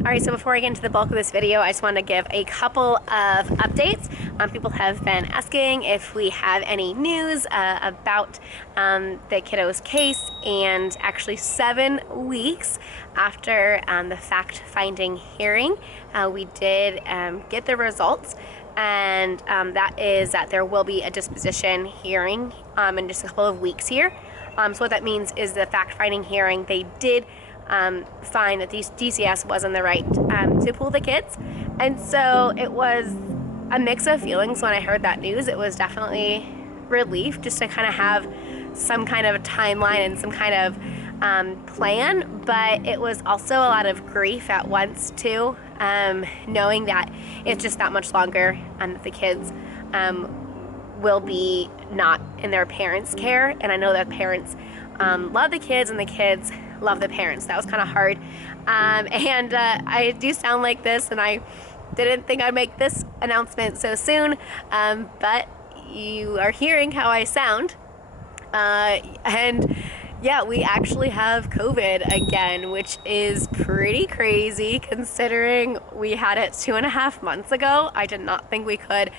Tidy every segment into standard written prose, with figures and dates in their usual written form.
Alright, so before I get into the bulk of this video, I just want to give a couple of updates. People have been asking if we have any news about the kiddo's case, and actually 7 weeks after the fact-finding hearing, we did get the results, and that is that there will be a disposition hearing in just a couple of weeks here. So what that means is the fact-finding hearing, they did find that DCS wasn't the right to pull the kids, and so it was a mix of feelings when I heard that news. It was definitely relief just to kind of have some kind of timeline and some kind of plan, but it was also a lot of grief at once too, knowing that it's just that much longer and that the kids will be not in their parents' care, and I know that parents love the kids and the kids love the parents. That was kind of hard, and I do sound like this, and I didn't think I'd make this announcement so soon, but you are hearing how I sound, and yeah, we actually have COVID again, which is pretty crazy considering we had it 2.5 months ago. I did not think we could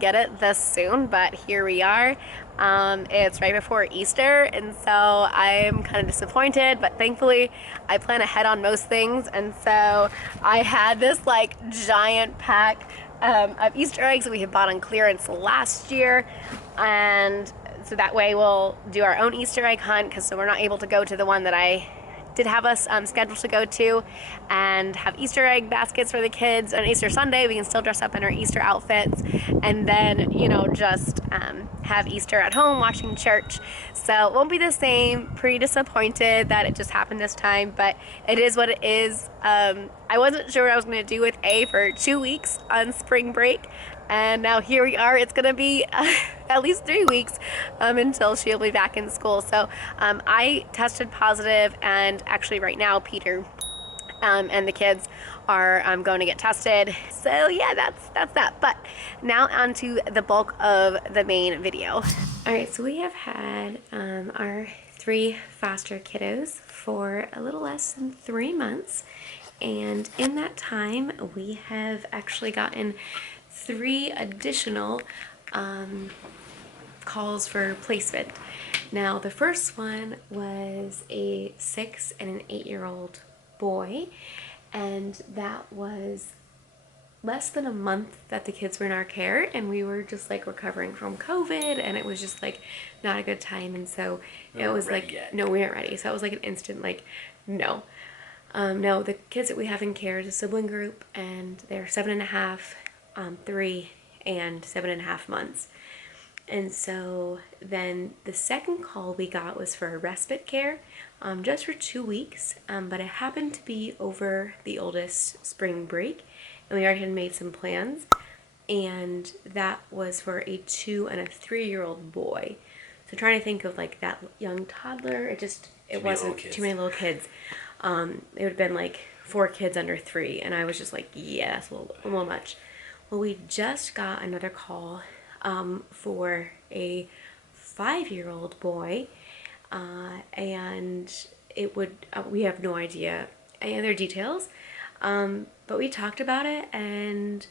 get it this soon, but here we are. It's right before Easter, and so I'm kind of disappointed, but thankfully I plan ahead on most things, and so I had this like giant pack of Easter eggs that we had bought on clearance last year, and so that way we'll do our own Easter egg hunt, because so we're not able to go to the one that I did have us scheduled to go to, and have Easter egg baskets for the kids. On Easter Sunday we can still dress up in our Easter outfits, and then, you know, just have Easter at home watching church. So it won't be the same. Pretty disappointed that it just happened this time, but it is what it is. I wasn't sure what I was going to do with A for 2 weeks on spring break, and now here we are. It's gonna be at least 3 weeks until she'll be back in school. So I tested positive, and actually right now Peter and the kids are going to get tested. So yeah, that's that. But now on to the bulk of the main video. Alright, so we have had our 3 foster kiddos for a little less than 3 months, and in that time we have actually gotten 3 additional calls for placement. Now the first one was a 6 and an 8-year-old boy, and that was less than a month that the kids were in our care, and we were just like recovering from COVID, and it was just like not a good time, and so it was like no, we weren't ready. So it was like an instant like no. No, the kids that we have in care is a sibling group, and they're 7.5, 3 and 7.5 months. And so then the second call we got was for respite care, just for 2 weeks, but it happened to be over the oldest spring break, and we already had made some plans, and that was for a 2 and a 3-year-old boy. So trying to think of like that young toddler, it wasn't too many little kids. It would have been like 4 kids under 3, and I was just like, yeah, that's a little much. Well, we just got another call for a 5-year-old boy, and it would we have no idea any other details, but we talked about it, and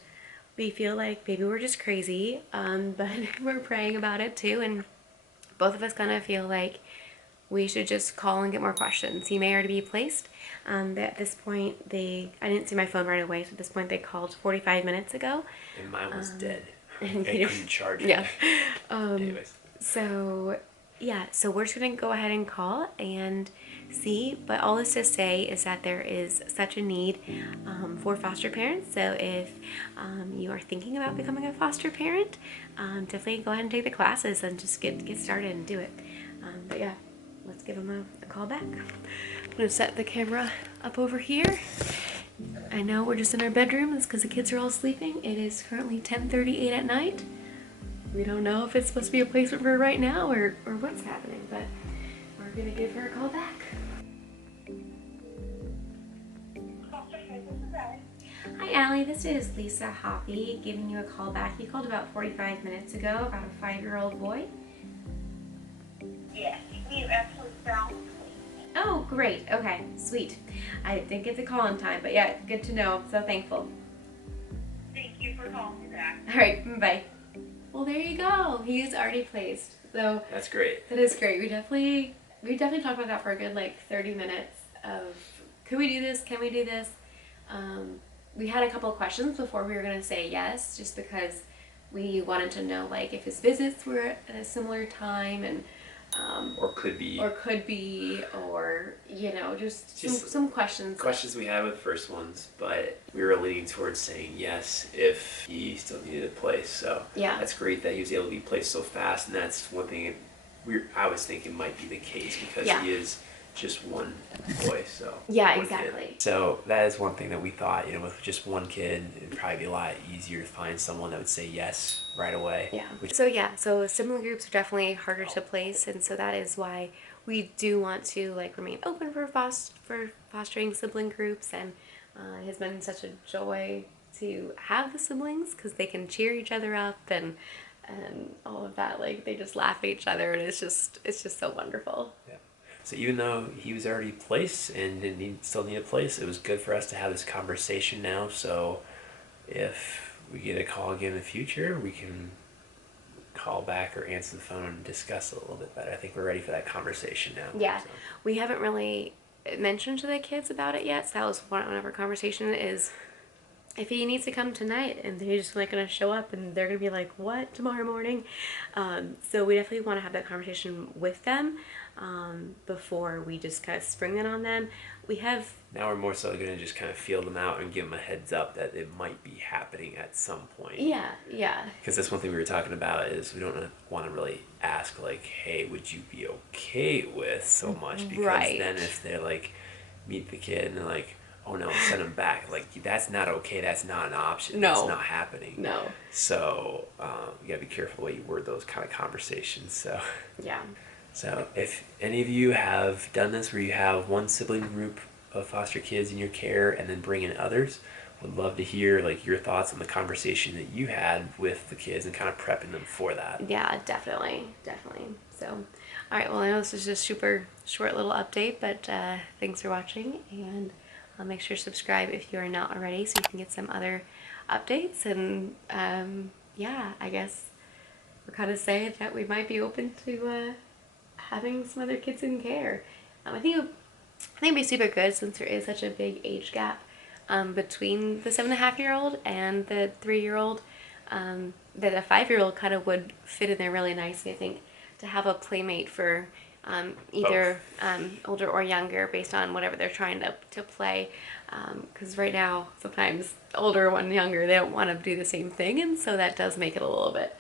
we feel like maybe we're just crazy, but we're praying about it too, and both of us kind of feel like we should just call and get more questions. He may already be placed. At this point, I didn't see my phone right away, so at this point they called 45 minutes ago. And mine was dead. And I couldn't charge it. Yeah. Anyways. So, yeah, so we're just going to go ahead and call and see. But all this to say is that there is such a need for foster parents. So if you are thinking about becoming a foster parent, definitely go ahead and take the classes and just get started and do it. But yeah, let's give them a call back. I'm going to set the camera up over here. I know we're just in our bedroom. It's because the kids are all sleeping. It is currently 10:38 at night. We don't know if it's supposed to be a placement for her right now or what's happening, but we're going to give her a call back. Hi Allie, this is Lisa Hoppy giving you a call back. You called about 45 minutes ago about a 5-year-old boy. Yes, you actually found. Oh, great. Okay, sweet. I didn't get to call in time, but yeah, good to know. I'm so thankful. Thank you for calling me back. All right, bye. Well, there you go. He is already placed. So That's great. that is great. We definitely talked about that for a good like 30 minutes of could we do this? Can we do this? We had a couple of questions before we were gonna say yes, just because we wanted to know like if his visits were at a similar time and Or could be. Or you know, just some questions. Questions we had with the first ones, but we were leaning towards saying yes if he still needed a place. So Yeah. that's great that he was able to be placed so fast, and that's one thing I was thinking might be the case because Yeah. he is just one boy. So Yeah, one exactly. kid. So that is one thing that we thought, with just one kid, it'd probably be a lot easier to find someone that would say yes right away. Yeah. So sibling groups are definitely harder to place, and so that is why we do want to like remain open for fostering sibling groups, and it has been such a joy to have the siblings because they can cheer each other up and all of that. Like they just laugh at each other, and it's just so wonderful. Yeah. So even though he was already placed and still need a place, it was good for us to have this conversation now. So if we get a call again in the future, we can call back or answer the phone and discuss it a little bit better. I think we're ready for that conversation now. Yeah, So. we haven't really mentioned to the kids about it yet. So that was one of our conversation is if he needs to come tonight and they're just like gonna show up and they're gonna be like, what, tomorrow morning? So we definitely want to have that conversation with them before we just kind of spring that on them. Now we're more so going to just kind of feel them out and give them a heads up that it might be happening at some point. Yeah. Because that's one thing we were talking about is we don't want to really ask like, hey, would you be okay with so much? Because then if they're like, meet the kid and they're like, oh no, send them back. Like, that's not okay. That's not an option. No. That's not happening. No. So you got to be careful the way you word those kind of conversations. So Yeah. So if any of you have done this where you have one sibling group of foster kids in your care and then bring in others, would love to hear like your thoughts on the conversation that you had with the kids and kind of prepping them for that. Yeah, definitely. So, all right, well, I know this is just super short little update, but thanks for watching, and make sure to subscribe if you are not already so you can get some other updates. And yeah, I guess we're kind of saying that we might be open to having some other kids in care. I think it'd be super good since there is such a big age gap between the 7.5-year-old and the 3-year-old. That a 5-year-old kind of would fit in there really nicely. I think to have a playmate for either older or younger based on whatever they're trying to play. Because right now, sometimes older and younger, they don't want to do the same thing, and so that does make it a little bit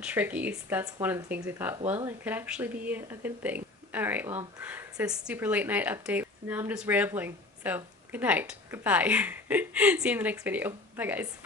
tricky. So that's one of the things we thought, well, it could actually be a good thing. All right, well, so super late night update. Now I'm just rambling. So good night. Goodbye. See you in the next video. Bye, guys.